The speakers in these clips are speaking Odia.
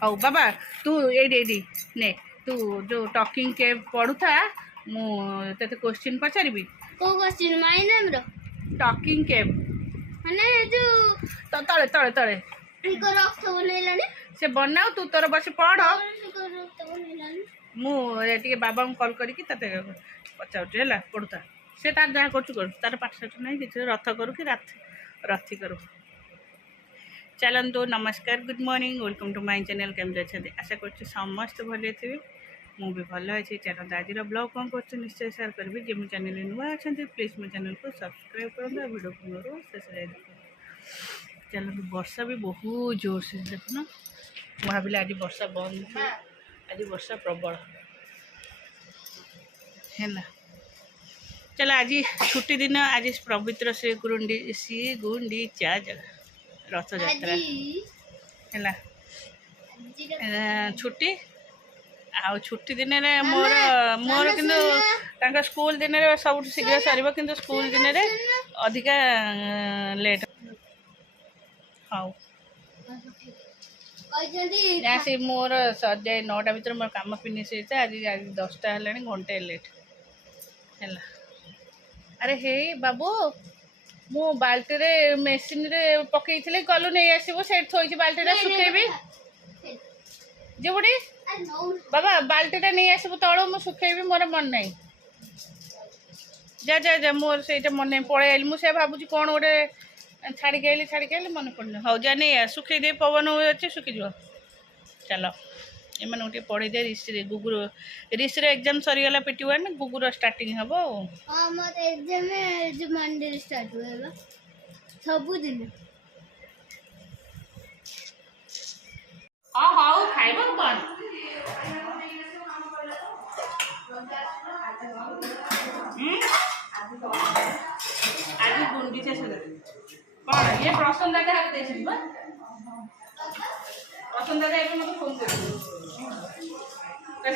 ହଉ ବାବା ତୁ ଏଇଠି ନେ ତୁ ଯେଉଁ ଟକିଂ କେବ୍ ପଢ଼ୁଥା ମୁଁ ତତେ କ୍ୱେଶ୍ଚିନ୍ ପଚାରିବି। କୋଉ କ୍ୱେଶ୍ଚିନ୍ ମାଇ ନେମ୍ ର ଟକିଂ କେବ୍ ମାନେ ଯୋଉ ତଳେ ତଳେ ତଳେ ରକ୍ତ ବନେଇଲାଣି ସେ ବନାଉ ତୁ ତୋର ବସି ପଢ଼। ରକ୍ତ ବନେଇଲାଣି ମୁଁ ଟିକେ ବାବାଙ୍କୁ କଲ୍ କରିକି ତତେ ପଚାରୁଛି ହେଲା ପଢ଼ୁଥା। ସେ ତାର ଯାହା କରୁଛୁ କରୁ ତାର ପାଠ ସାଠ ନାହିଁ କିଛି ରଥ କରୁ କି ରଥି କରୁ। ଚାଲନ୍ତୁ ନମସ୍କାର good morning welcome to my channel. କେମିତି ଅଛନ୍ତି ଆଶା କରୁଛି ସମସ୍ତେ ଭଲ ଥିବେ। ମୁଁ ବି ଭଲ ଅଛି। ଚାଲନ୍ତୁ ଆଜିର ବ୍ଲଗ୍ କ'ଣ କରୁଛି ନିଶ୍ଚୟ ସେୟାର କରିବି। ଯେ ମୋ ଚ୍ୟାନେଲ୍ରେ ନୂଆ ଅଛନ୍ତି ପ୍ଲିଜ୍ ମୋ ଚ୍ୟାନେଲ୍କୁ ସବସ୍କ୍ରାଇବ୍ କରନ୍ତୁ ଆଉ ଭିଡ଼ିଓକୁ ମୋର ଶେଷ ଯାଏ ଦେଖନ୍ତୁ। ଚାଲନ୍ତୁ ବର୍ଷା ବି ବହୁତ ଜୋରସେ ଦେଖୁନ। ମୁଁ ଭାବିଲି ଆଜି ବର୍ଷା ବନ୍ଦ ଥିଲା, ଆଜି ବର୍ଷା ପ୍ରବଳ ହେଲା। ଚାଲ ଆଜି ଛୁଟି ଦିନ, ଆଜି ପବିତ୍ର ଶ୍ରୀଗୁଣ୍ଡିଚା ରଥଯାତ୍ରା ହେଲା ଛୁଟି। ଆଉ ଛୁଟି ଦିନରେ ମୋର କିନ୍ତୁ ତାଙ୍କ ସ୍କୁଲ ଦିନରେ ସବୁଠୁ ଶୀଘ୍ର ସରିବ, କିନ୍ତୁ ସ୍କୁଲ ଦିନରେ ଅଧିକା ଲେଟ୍। ହଉ ସେ ମୋର ସରିଯାଏ 9ଟା ଭିତରେ ମୋର କାମ ଫିନିସ୍ ହେଇଥାଏ। ଆଜି 10ଟା ହେଲାଣି, ଘଣ୍ଟେ ଲେଟ୍ ହେଲା। ଆରେ ହେଇ ବାବୁ ମୁଁ ବାଲ୍ଟିରେ ମେସିନରେ ପକେଇଥିଲି, ଗଲୁ ନେଇ ଆସିବୁ। ସେଇଠି ଥୋଇଛି ବାଲ୍ଟିଟା ଶୁଖେଇବି। ଯିବୁଟି ବାବା ବାଲ୍ଟିଟା ନେଇ ଆସିବୁ ତଳୁ, ମୁଁ ଶୁଖେଇବି। ମୋର ମନେ ନାହିଁ। ଯା ମୋର ସେଇଟା ମନେ ନାହିଁ, ପଳେଇ ଆଇଲି। ମୁଁ ସେ ଭାବୁଛି କ'ଣ ଗୋଟେ ଛାଡ଼ିକି ଆଇଲି ମନେ ପଡ଼ିନି। ହଉ ଯା ନେଇ ଶୁଖେଇ ଦେଇ, ପବନ ଅଛି ଶୁଖିଯିବ। ଚାଲ ଏମାନଙ୍କୁ ଟିକେ ପଢ଼େଇ ଦିଏ। ରିସିର ଏକ୍ଜାମ୍ ସରିଗଲା PT1, ଗୁଗୁର ଷ୍ଟାର୍ଟିଂ ହେବ। ଆଉ ଆମର ଏକ୍ଜାମ୍ ଯୋଉ ମଣ୍ଡେରେ ଷ୍ଟାର୍ଟ ହୁଏ ସବୁଦିନ। ହଁ ହଉ ଖାଇବ କ'ଣ? ଆଜି ଗୁଣ୍ଡିଚା କ'ଣ ଇଏ ପ୍ରସନ୍ନ ଦାଦା ହାତ ଦେଇଛନ୍ତି ବା। ପ୍ରସନ୍ନ ଦାଦା ଏବେ ମୋତେ ଫୋନ୍ କରିଥିଲେ,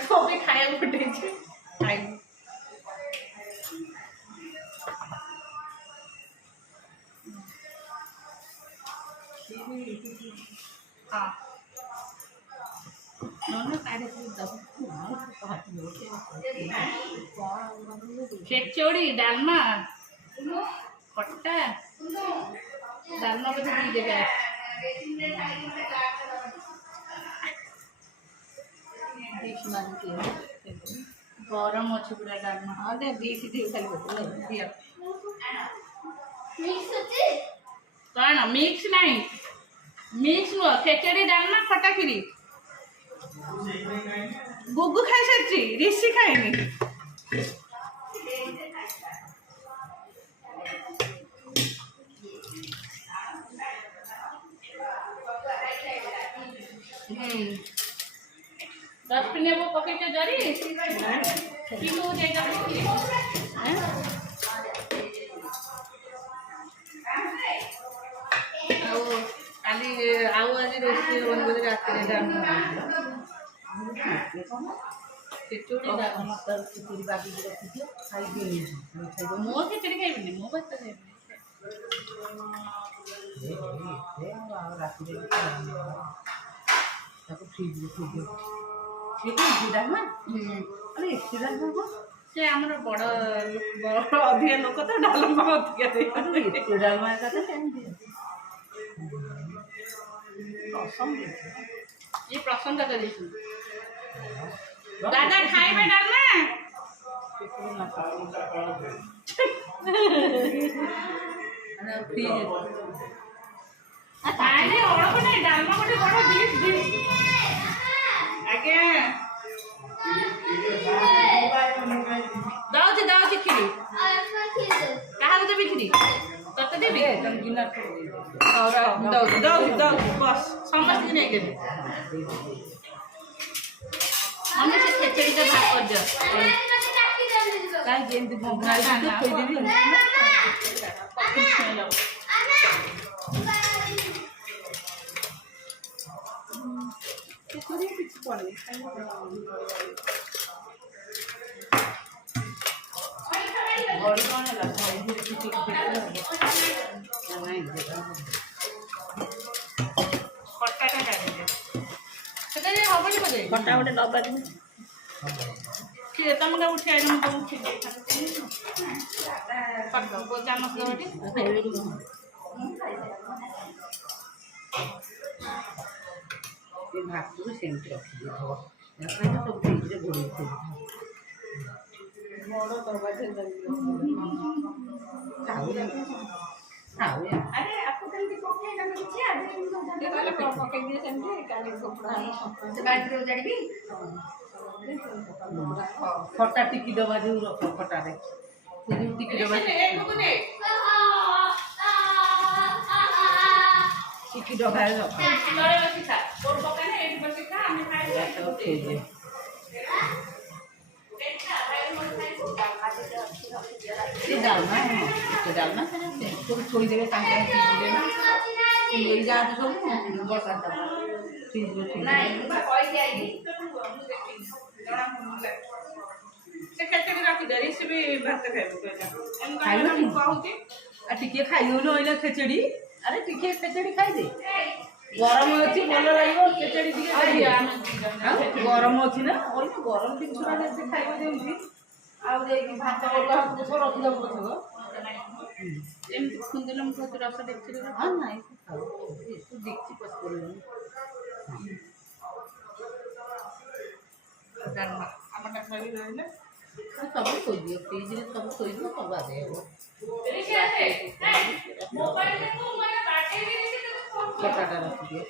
କୋବି ଖାଇବାକୁ ପଠେଇଛି ଖାଇବୁ। ହଁ ଖେଚୋଡ଼ି ଡାଲମା ଖଟା ଡାଲମା ବୋଧେ 2 ଜାଗା ଗରମ ଅଛି ପୁରା ଡାଲମା। ହଁ ଦେ ଖାଲି ଦିଅ। କ'ଣ ମିକ୍ସ ନାହିଁ? ମିକ୍ସ ନୁହଁ, ଖେଚେଡ଼ି ଡାଲମା ଖଟା କ୍ଷୀରି। ଗୁଗୁ ଖାଇସାରିଛି, ରିସି ଖାଇନି। ଡଷ୍ଟବିନ୍ ହେବ ପକେଇଛ ଜରି କି ମୁଁ ଯାଇକି ଆଉ କାଲି ଆଉ ଆଜି ରୋଷେଇ ହେବନି ବୋଧେ ରାତିରେ ଡାଲମା। ଖେଚୁଡ଼ି ଡାଲମା ଖିଚୁଡ଼ି ବାଗିକି ରଖିଦିଅ ଖାଇଦିଅ। ମୋ ଖିଚୁଡ଼ି ଖାଇବିନି, ମୋ ଭାତ ଖାଇବିନି। ରାତିରେ ତାକୁ ଫ୍ରିଜ୍ରେ ଥୋଇଦିଅ। ଡାଲମା ଏତେ ଡାଲମା ସେ ଆମର ବଡ଼ ଅଧିକା ଲୋକ ତ ଡାଲମା ଅଧିକା ଏତେ ଡାଲମା ये प्रसन्न दादा ଦେଇଛନ୍ତି। ଦାଦା ଖାଇବେ ଡାଲମା? ନାଇଁ ଅଳପ ନାହିଁ, ଡାଲମା ଗୋଟେ ବଡ଼ ଡିସ୍ ଆଜ୍ଞା। ଦଉଛି କ୍ଷୀରି। କାହାକୁ ଦେବି କ୍ଷୀରି? ତତେ ଦେବି? ଦଉଛି ବସ୍ ସମସ୍ତଙ୍କୁ ନେଇଦେବି। ଆମେ ସେ ଖେଚେଡ଼ିଟା ଭାଗ କରିଦିଅ। କାହିଁକି ଏମିତି ଥୋଇଦେବି। କିଛି ପଡ଼େନି। ବଡ଼ି କ'ଣ ହେଲା? ଖଟାଟା କାଢ଼ିଦିଅ। ସେ ଖଟା ଗୋଟେ ଡବା ଦେବି ତମକୁ ଉଠି ଆଇଲି ମୁଁ ତମକୁ କରିଦେବ ଚାମଚ ଦେବଟି ଭାତକୁ ସେମିତି ରଖିଦେଇଥିବ ସବୁ ଫ୍ରିଜରେ ଘୋଡ଼େଇ ଦେଇଥିବ ବଡ଼ ତରକାରୀ ଆରେ ଆପକୁ କେମିତି ପକେଇ ତମେ କିଛି ପକେଇ ଦିଏ ସେମିତି କାଲି ଜାଣିବି ଖଟା ଟିକି ଡବା ଯେଉଁ ରଖ ଖଟାରେ ସେ ଯେଉଁ ଟିକି ଡବା ଟିକି ଡବାରେ ରଖ ସେ ଡାଲମା ଡାଲମା ସବୁ ଥୋଇଦେବେ ତାଙ୍କ ଯାଆନ୍ତୁ ସବୁ ବର୍ଷା ଖାଇବନି ଆଉ ଟିକେ ଖାଇବନି ଅଇନା ଖେଚେଡ଼ି ଆରେ ଟିକେ ଖେଚେଡ଼ି ଖାଇଦେ ଗରମ ଅଛି ଭଲ ଲାଗିବ ଖେଚେଡ଼ି ଟିକେ ଗରମ ଅଛି ନା ଅଇନା ଗରମ ଜିନିଷଟା ଯଦି ଖାଇବ ଯେମିତି ଆଉ ଯାଇକି ଭାତ ଅଲଗା ହାତକୁ ରଖିଦେବ ପଛକ ଏମିତି ଖୁନ୍ଦିଲେ ମୁଁ କହୁଛି ରସ ଦେଖିଥିଲି ହଁ ନାଇଁ ତୁ ଦେଖିଛି ପଶିପାରିବନି ଡାଲମା ଆମଟା ଖାଇବି ରହିଲେ ସବୁ ଥୋଇଦିଅ ଫ୍ରିଜରେ ସବୁ ଥୋଇଦିଅ ସବୁ ଆଦେଇ ହେବ ଖଟାଟା ରଖିଦିଅ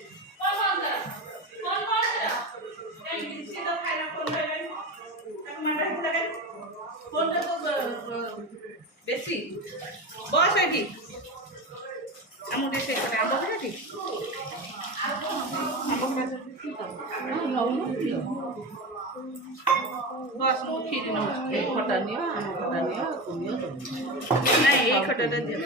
ବେଶୀ ବସ୍ ଏଠି ଆମକୁ ଟିକେ ସେ କରେ ଆମ୍ବ ଏଠି ବସ୍ ମୁଁ କ୍ଷୀରି ନେଉଛି ଖଟା ନିଅ ଆମ ଖଟା ନିଅ ନିଅ ନାଇଁ ଏଇ ଖଟାଟା ଦିଅ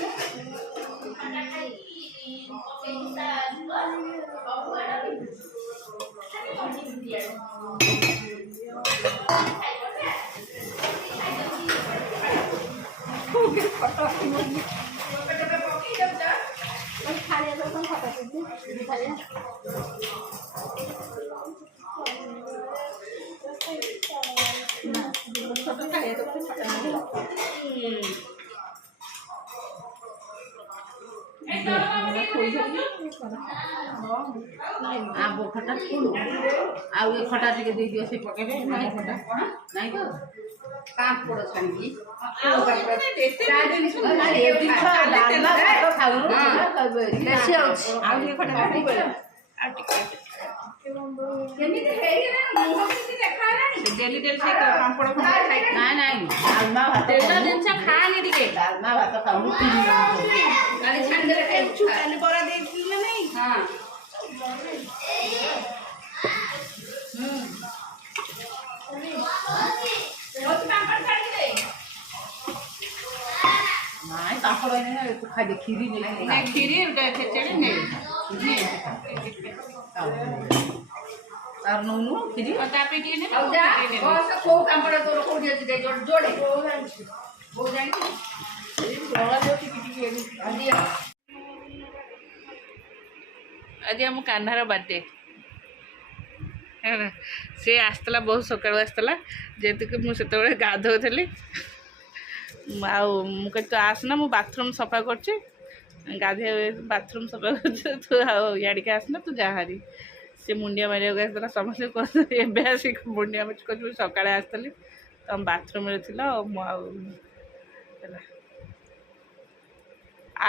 ଆମ୍ବ ଖଟା ଆଉ ଏ ଖଟା ଟିକେ ଦେଇଦିଅ ସେ ପକେଇବେ ନାଇଁ ଖଟା ନାଇଁ ତ ପାମ୍ପଡ଼ ଛାଣିକି ଆଉ ଟିକେ ଖଟା ଡେଲି ଡେଲି ସେ ପାମ୍ପଡ଼ ଖାଇ ନାଇଁ ନାଇଁ ଡାଲମା ଭାତ ଜିନିଷ ଖାଆନି ଟିକେ ଡାଲମା ଭାତ ଖାଉନୁ କାଲି ଛାଣିଦେଲେ ଖାଇଛୁ କାଲି ବରା ଦେଇଥିଲି ନା ନାଇଁ ହଁ ନାଇଁ ପାମ୍ପଡ଼ ଖାଇଦେ କ୍ଷୀରି ନାଇଁ କ୍ଷୀରି ଖେଚେଡ଼ି ନେଇ আর নৌনু খিরি ତା ପାଇଁ ଟିକେ ନେବି ଆଉ ଯା ବସ କୋଉ କାମଟା ତୋର କୋଉଠି ଅଛି ଦେ ଯୋଡ଼େ ବୋଉ ଜାଣିଛି ଜଳା ଯୋଉ ଟିକେ ଟିକେ ଦିଅ ଆଜି ଆମ କାହ୍ନାର ବାର୍ଥଡେ ହେଲା ସେ ଆସିଥିଲା ବହୁତ ସକାଳୁ ଆସିଥିଲା ଯେହେତୁକି ମୁଁ ସେତେବେଳେ ଗାଧୋଉଥିଲି ଆଉ ମୁଁ କହିଲି ତୁ ଆସନା ମୁଁ ବାଥରୁମ୍ ସଫା କରୁଛି ଗାଧୋଇ ବାଥରୁମ୍ ସଫା କରୁଛି ତୁ ଆଉ ଇଆଡ଼ିକି ଆସନା ତୁ ଯାହା ହାରି ସେ ମୁଣ୍ଡିଆ ମାରିବାକୁ ଆସିଥିଲା ସମସ୍ତେ କହୁଛନ୍ତି ଏବେ ଆସିକି ମୁଣ୍ଡିଆ ମାରି କହୁଛି ମୁଁ ସକାଳେ ଆସିଥିଲି ତମ ବାଥରୁମ୍ରେ ଥିଲା ଆଉ ମୁଁ ଆଉ ହେଲା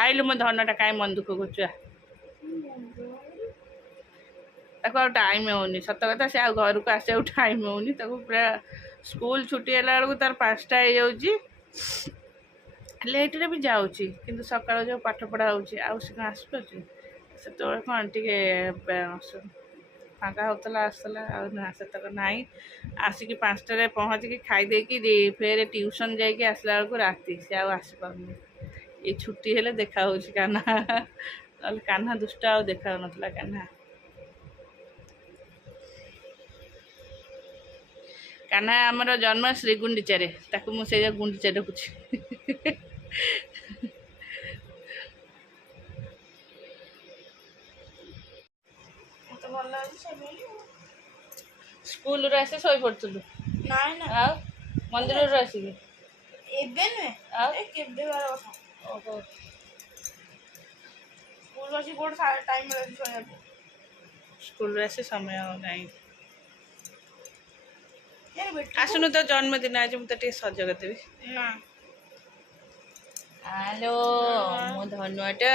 ଆଇଲୁ ମୋ ଧନଟା କାହିଁ ମନ ଦୁଃଖ କରୁଛୁ ତାକୁ ଆଉ ଟାଇମ୍ ହେଉନି ସତ କଥା ସେ ଆଉ ଘରକୁ ଆସିବାକୁ ଟାଇମ୍ ହେଉନି ତାକୁ ପୁରା ସ୍କୁଲ ଛୁଟି ହେଲା ବେଳକୁ ତାର 5ଟା ହେଇଯାଉଛି ଲେଟ୍ରେ ବି ଯାଉଛି କିନ୍ତୁ ସକାଳୁ ଯେଉଁ ପାଠପଢ଼ା ହେଉଛି ଆଉ ସେ କ'ଣ ଆସିପାରୁଛି ସେତେବେଳେ କ'ଣ ଟିକେ ଫାଙ୍କା ହେଉଥିଲା ଆସୁଥିଲା ଆଉ ନା ସେତକ ନାହିଁ ଆସିକି 5ଟାରେ ପହଞ୍ଚିକି ଖାଇ ଦେଇକି ଫେରେ ଟ୍ୟୁସନ୍ ଯାଇକି ଆସିଲା ବେଳକୁ ରାତି ସେ ଆଉ ଆସିପାରୁନି ଏଇ ଛୁଟି ହେଲେ ଦେଖା ହେଉଛି କାହ୍ନା ନହେଲେ କାହ୍ନା ଦୁଷ୍ଟ ଆଉ ଦେଖା ହେଉନଥିଲା କାହ୍ନା କାହ୍ନା ଆମର ଜନ୍ମ ଶ୍ରୀଗୁଣ୍ଡିଚାରେ ତାକୁ ମୁଁ ସେଇ ଗୁଣ୍ଡିଚା ଡାକୁଛି ମତେ ଭଲ ଲାଗୁଛି ସ୍କୁଲରୁ ଆସି ଶୋଇ ପଡ଼ୁଥିଲୁ ନାଇଁ ନା ଆଉ ମନ୍ଦିରରୁ ଆସିକି ଏବେ ନୁହେଁ ଆଉ ଏ କେବେ ବାର କଥା ଓହୋ ସ୍କୁଲ ବସି କୋଉଠି ଟାଇମ୍ ମିଳୁଛି ଶୋଇବାକୁ ସ୍କୁଲରୁ ଆସି ସମୟ ନାହିଁ ଏ ବେଟି ଆସୁନୁ ତୋ ଜନ୍ମଦିନ ଆଜି ମୁଁ ତ ଟିକେ ସଜ କରିଦେବି ନା ହ୍ୟାଲୋ ମୋ ଧନୁଆଟା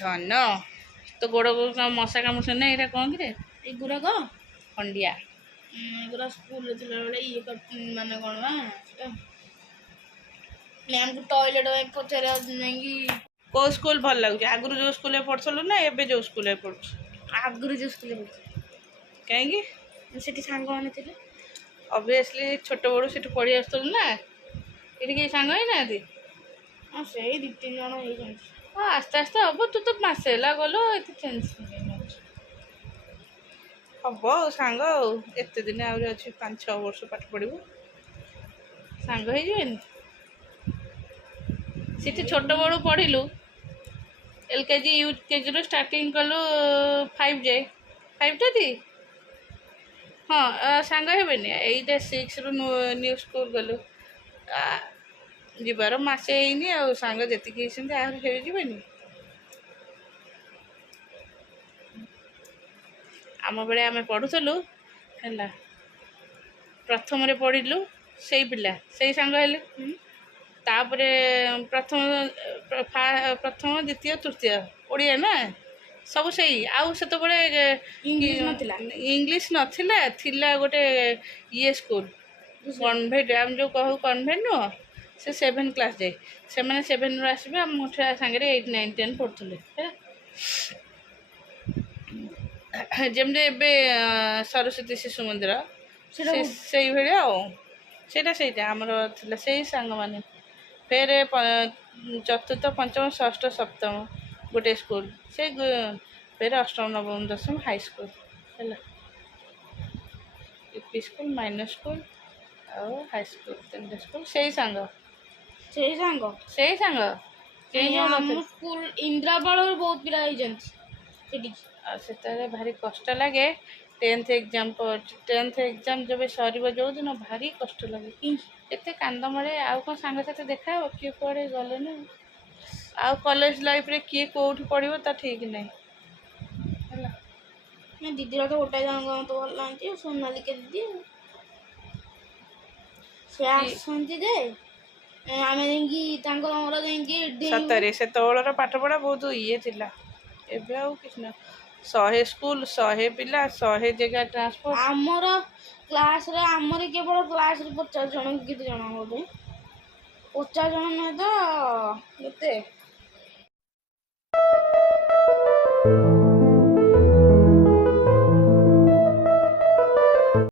ଧନ ତୋ ଗୋଡ଼ ମଶା କାମୁଡୁଛନ୍ତି ନା ଏଇଟା କ'ଣ କିରେ ଏଗୁଡ଼ାକ ଖଣ୍ଡିଆ ଏଗୁଡ଼ା ସ୍କୁଲରେ ଥିଲାବେଳେ ଇଏ ମାନେ କ'ଣ ବା ସେଟା ମ୍ୟାମ୍କୁ ଟଏଲେଟ୍ ପାଇଁ ପଚାରିବାକୁ ଯାଇକି କେଉଁ ସ୍କୁଲ ଭଲ ଲାଗୁଛି ଆଗରୁ ଯେଉଁ ସ୍କୁଲରେ ପଢ଼ୁଥିଲୁ ନା ଏବେ ଯେଉଁ ସ୍କୁଲରେ ପଢ଼ୁଛୁ ଆଗରୁ ଯେଉଁ ସ୍କୁଲରେ ପଢ଼ୁଥିଲି କାହିଁକି ସେଠି ସାଙ୍ଗମାନେ ଥିଲେ ଅବଭିୟସଲି ଛୋଟ ବେଳୁ ସେଠୁ ପଢ଼ି ଆସୁଥିଲୁ ନା ଏଠି କେହି ସାଙ୍ଗ ହେଇନାହାନ୍ତି ହଁ ସେଇ 2-3 ଜଣ ହେଇଛନ୍ତି ହଁ ଆସ୍ତେ ଆସ୍ତେ ହବ ତୁ ତ ମାସେ ହେଲା ଗଲୁ ଏତେ ଚେଞ୍ଜ ହବ ଆଉ ସାଙ୍ଗ ଆଉ ଏତେ ଦିନ ଆହୁରି ଅଛି 5-6 ବର୍ଷ ପାଠ ପଢ଼ିବୁ ସାଙ୍ଗ ହେଇଯିବେନି ସେଠି ଛୋଟ ବେଳୁ ପଢ଼ିଲୁ LKG UKGରୁ ଷ୍ଟାର୍ଟିଂ କଲୁ 5 ଯାଏ 5 ଟା ଟି ହଁ ସାଙ୍ଗ ହେବେନି ଏଇଟା 6ରୁ ନ୍ୟୁ ସ୍କୁଲ ଗଲୁ ଯିବାର ମାସେ ହେଇନି ଆଉ ସାଙ୍ଗ ଯେତିକି ହେଇଛନ୍ତି ଆହୁରି ହେଇଯିବେନି ଆମ ବେଳେ ଆମେ ପଢ଼ୁଥିଲୁ ହେଲା ପ୍ରଥମରେ ପଢ଼ିଲୁ ସେଇ ପିଲା ସେଇ ସାଙ୍ଗ ହେଲେ ତାପରେ ପ୍ରଥମ 2ୟ 3ୟ ଓଡ଼ିଆ ନା ସବୁ ସେଇ ଆଉ ସେତେବେଳେ ଇଂଲିଶ ନଥିଲା ଥିଲା ଗୋଟେ ଇଏ ସ୍କୁଲ କନଭେଣ୍ଟ ଆମେ ଯେଉଁ କହୁ କନଭେଣ୍ଟ ନୁହଁ ସେ 7 କ୍ଲାସ୍ ଯାଏ ସେମାନେ 7ରୁ ଆସିବେ ଆମ ସାଙ୍ଗରେ 8, 9, 10 ପଢ଼ୁଥିଲେ ହେଲା ଯେମିତି ଏବେ ସରସ୍ୱତୀ ଶିଶୁ ମନ୍ଦିର ସେଇଭଳିଆ ଆଉ ସେଇଟା ଆମର ଥିଲା ସେଇ ସାଙ୍ଗମାନେ ଫେର 4ର୍ଥ 5ମ 6ଠ 7ମ ଗୋଟେ ସ୍କୁଲ ସେଇ ଫେର 8ମ 9ମ 10ମ ହାଇସ୍କୁଲ ହେଲା UP ସ୍କୁଲ ମାଇନର ସ୍କୁଲ ଆଉ ହାଇସ୍କୁଲ 3ଟା ସ୍କୁଲ ସେଇ ସାଙ୍ଗ କେହି ଆମ ସ୍କୁଲ ଇନ୍ଦ୍ରାପାଳରୁ ବହୁତ ପିଲା ହେଇଛନ୍ତି ସେଠି ଆଉ ସେତେବେଳେ ଭାରି କଷ୍ଟ ଲାଗେ 10th ଏକ୍ଜାମ ଯେବେ ସରିବ ଯେଉଁଦିନ ଭାରି କଷ୍ଟ ଲାଗେ ଏତେ କାନ୍ଦ ମଳେ ଆଉ କ'ଣ ସାଙ୍ଗସାଥି ଦେଖା ହେବ କିଏ କୁଆଡ଼େ ଗଲେନି ଆଉ କଲେଜ ଲାଇଫରେ କିଏ କେଉଁଠି ପଢ଼ିବ ତା ଠିକ୍ ନାହିଁ ହେଲା ଦିଦିର ତ ଗୋଟାଏ ଜଣଙ୍କ ମତେ ଭଲ ଲାଗନ୍ତି ସୋନାଲିକା ଦିଦି ସେ ଆସନ୍ତି ଯେ ଆମେ ଯାଇକି ତାଙ୍କର ଆମର ଯାଇକି ସତରେ ସେତେବେଳର ପାଠପଢ଼ା ବହୁତ ଇଏ ଥିଲା ଏବେ ଆଉ କିଛି ନା 100 ସ୍କୁଲ 100 ପିଲା 100 ଜାଗା ଟ୍ରାନ୍ସପୋର୍ଟ ଆମର କ୍ଲାସରେ କେବଳ କ୍ଲାସରେ 50 ଜଣ କେତେ ଜଣ ବୋଧେ 50 ଜଣ ନୁହେଁ ତ କେତେ